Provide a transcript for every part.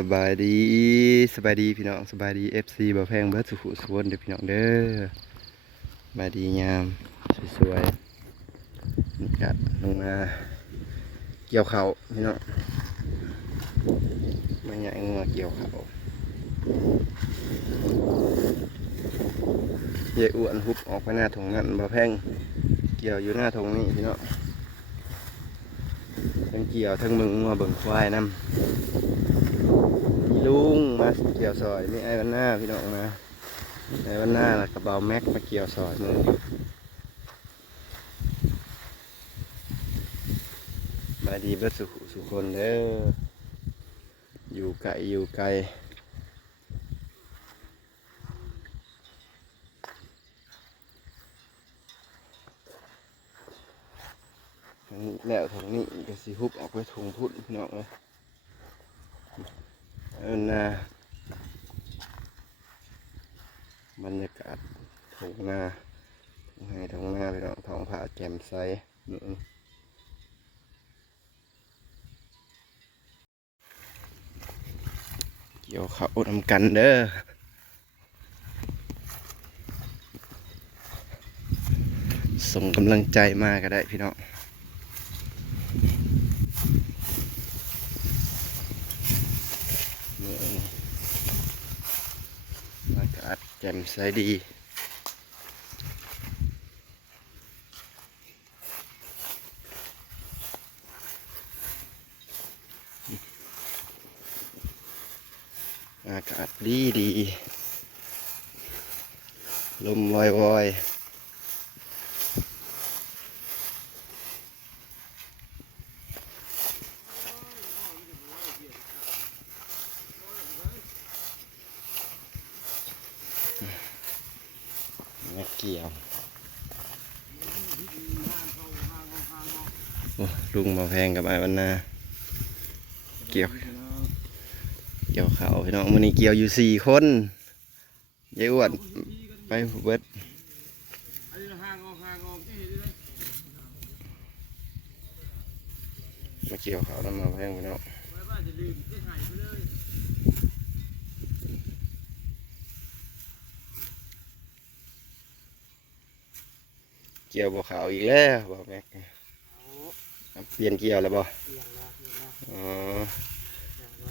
สบายดีสบายดีพี่น้องสบายดีเอฟซีบ่แพงเบิดสุขุสุวนเด้อพี่น้องเด้อสบายดียามสวยๆนี่ครับลงมาเกี่ยวเขาพี่น้องมาใหญ่งัวเกี่ยวเขาเยายอ้วนฮุบออกไปหน้าถงนั่นบ่แพงเกี่ยวอยู่หน้าถงนี่พี่น้องทั้งเกี่ยวทั้งมึงงัวเบิ่งควายนำ ลุงมาเกี่ยวซอยนี่ไอ้วันหน้าพี่น้องมาไอ้วันหน้าล้วกระเบาแม็กมาเกี่ยวซอยมือมาดีเบิดสุขสุขคนเด้ออยู่ไกลอยู่ไกลอันนี้แล้วทางนี้ก็สิฮุบออกไปถุงพุ่นพี่น้องเลย เออนาบรรยากาศท้องนาท้องไห้ท้องนาไปน้องท้องผาแจ่มใสนี่เกี่ยวเขาทำกันเด้อส่งกำลังใจมาก็ได้พี่น้อง นี่อากาศแจ่มใสดีอากาศดีดี ลมวอยวอย นักเกี่ยวลุงมาแพงกับไอ้วันนาเกี่ยว เกี่ยวเขาพี่น้องมันนี้เกี่ยวอยู่สี่คนยายอ้วนไปเบิดมาเกี่ยวเขาแล้วมาแพงพี่น้อง เกี่ยวบ่ขาวอีกแล้วบ่แม็กเปลี่ยนเกี่ยวแล้วบ่อ๋อ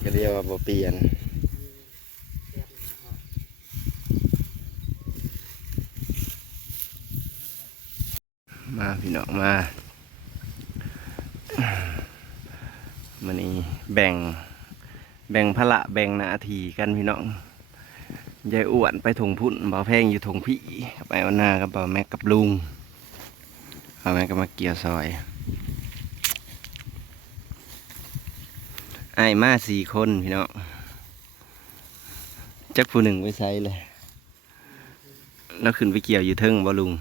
ก็เรียกว่าบ่เปลี่ยนมาพี่น้องมามันนี้แบ่ง แบ่งพละแบ่งนาทีกันพี่น้องยายอ้วนไปถงพุ่นบ่าวแพงอยู่ถงพี่ไอ้วันหน้ากับบ่าวแม็กกับลุง บ่าแม่ก็มาเกี่ยวซอยไอ้มาสี่คนพี่น้องจักผู้หนึ่งไว้ใช้เลยแล้วขึ้นไปเกี่ยวอยู่เทิงบ่ลุง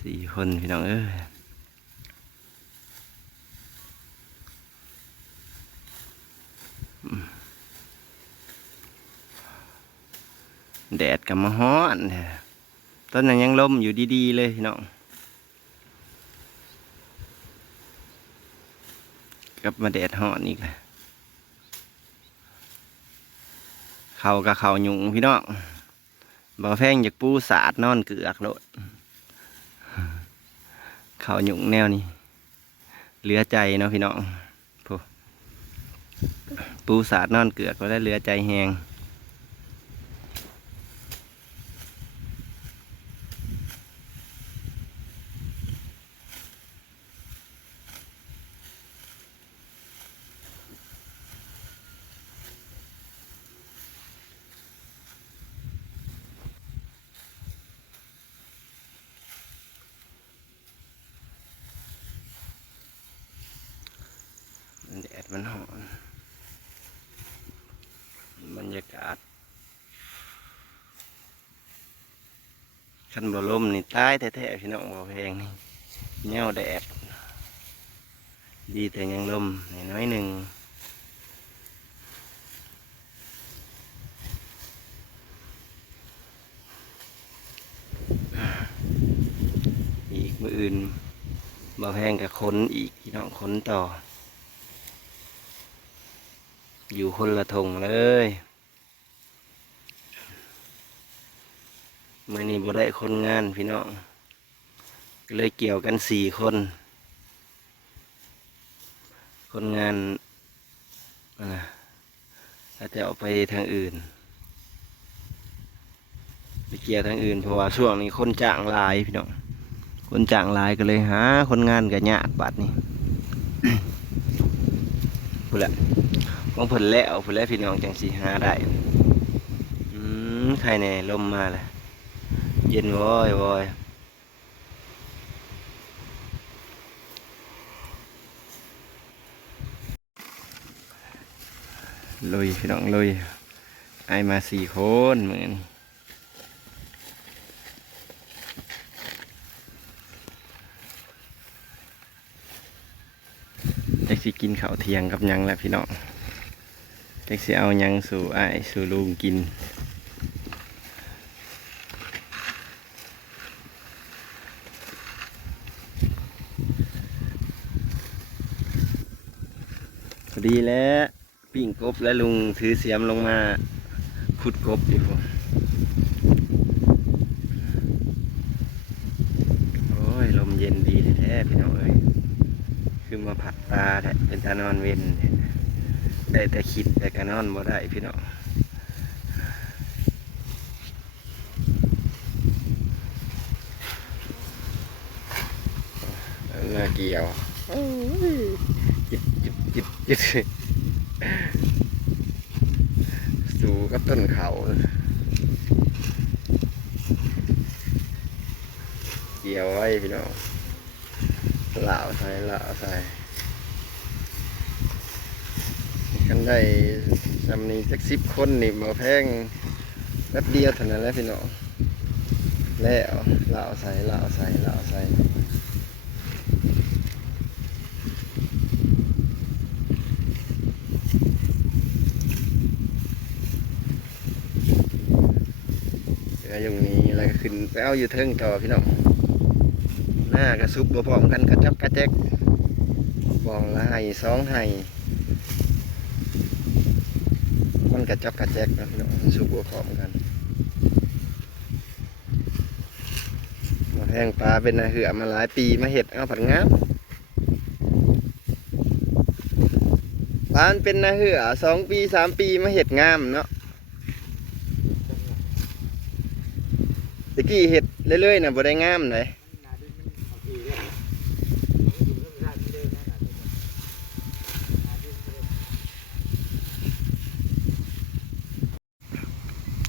สี่คนพี่น้องเอ้ย แดดกับมาฮ้อนต้นนั้นยังลมอยู่ดีๆเลยพี่น้องกับมาแดดฮ้อนอีกแล้วเขากับเขาหยุงพี่น้องบ่แพงจากปูสาดนอนเกือกโลดเขาหยุ่งแนวนี้เหลือใจเนาะพี่น้องปูสาดนอนเกือกก็ได้เหลือใจแหงแดด มันหอนบรรยากาศคันบ่ลมนี่ตายแท้ๆพี่น้องบ่แพงนี่แนวแดดดีแต่ยังลมน้อยหนึ่งอีกมืออื่นบ่แพงกับค้นอีกพี่น้องค้นต่อ อยู่คนละทงเลยมื่อนี้บ่ได้คนงานพี่น้องเลยเกี่ยวกันสี่คน คนงานนะถ้าจะเอาไปทางอื่นไปเกี่ยวทางอื่นเพราะว่าช่วงนี้คนจ้างลายพี่น้องคนจ้างลายก็เลยหาคนงานกับยากบัดนี้พูดละ ของเพิ่นแล้วพูดแล้วพี่น้องจังสีหาได้อืมใครแน่ลมมาแล้วเย็นวอยวอยลุยพี่น้องลุยไอมาสี่คนเหมือนแจ็กสิกินข้าวเที่ยงกับยังแหละพี่น้อง จ็กสิเอายังสู่ไอายสู่ลุงกินพอดีแล้วปิ้งกบและลุงถือเสียมลงมาขุดกบอยู่ผมโอ้ย ลมเย็นดีแท้ๆพี่น้องเอ้ยคือมาผัดตาแท้เป็นตานอนเวนแท้ ได้แต่คิดแต่ก็นอนบ่ได้พี่น้องเอาเงาเกี่ยวจิบจิบจิบจิบสูกับต้นเขาเกี่ยวไว้พี่น้องเหล่าใส่เหล่าใส่ กันได้จำนี้จักสิบคนนี่มาแพงแป๊บเดียวเท่านั้นแหละพี่น้องแล้วเหล่าใส่เหล่าใส่เหล่าใส่เหลืออย่างนี้แล้วก็ขึ้นไปเอาอยู่เทิงต่อพี่น้องหน้ากระซุบบ่พร้อมกันกระจับกระแจกบองละไห้สองไห้ มันกระจับกระแจกนะพี่น้องมันซุบบ่พร้อมกันมาแพงปลาเป็นอาเหือมาหลายปีมาเห็ดเอาผัดงามปลาเป็นนาเหือสองปีสามปีมาเห็ดงามเนาะตะกี้เห็ดเรื่อยๆนะบ่ได้งามเลย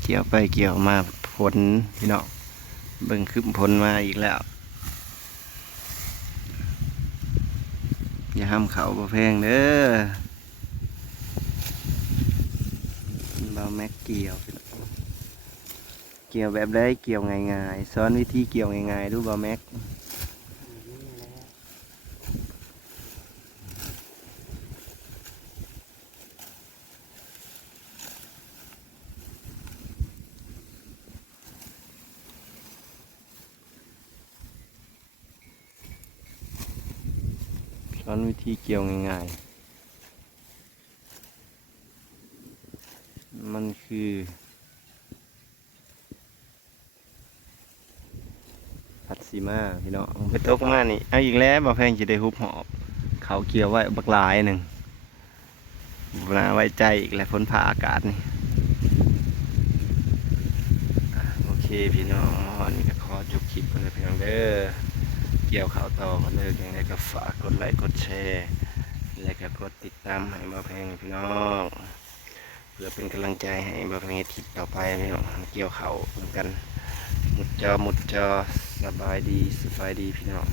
เกี่ยวไปเกี่ยวมาผลพี่น้องเบิ่งขึ้นผลมาอีกแล้ว อย่าห้ามเขาบ่แพงเด้อเบาแม็กเกี่ยวพี่น้องเกี่ยวแบบได้เกี่ยวง่ายๆสอนวิธีเกี่ยวง่ายๆดูบ่แม็ก สอนวิธีเกี่ยวง่ายๆ มันคือพัดซีมาพี่น้องไปตกมานี่ เอาอีกแล้วบ่แพงจะได้ฮุบหอบ เขาเกี่ยวไว้บักหลายหนึ่งนาไว้ใจอีกแล้วฝนผ่าอากาศนี่ โอเคพี่น้องนนี้ก็ขอจบคลิปกันเลยพี่น้องเด้อ กี่ยวข้าวต่อกันเลยยังไงก็ฝากกดไลค์กดแชร์และก็กดติดตามให้บ่แพงพี่น้องเพื่อเป็นกำลังใจให้บ่แพงเฮ็ดคลิศต่อไปพี่น้องเกี่ยวข้าวเหมือนกัน หมุดจอหมุดจอสบายดีสบายดีพี่น้อง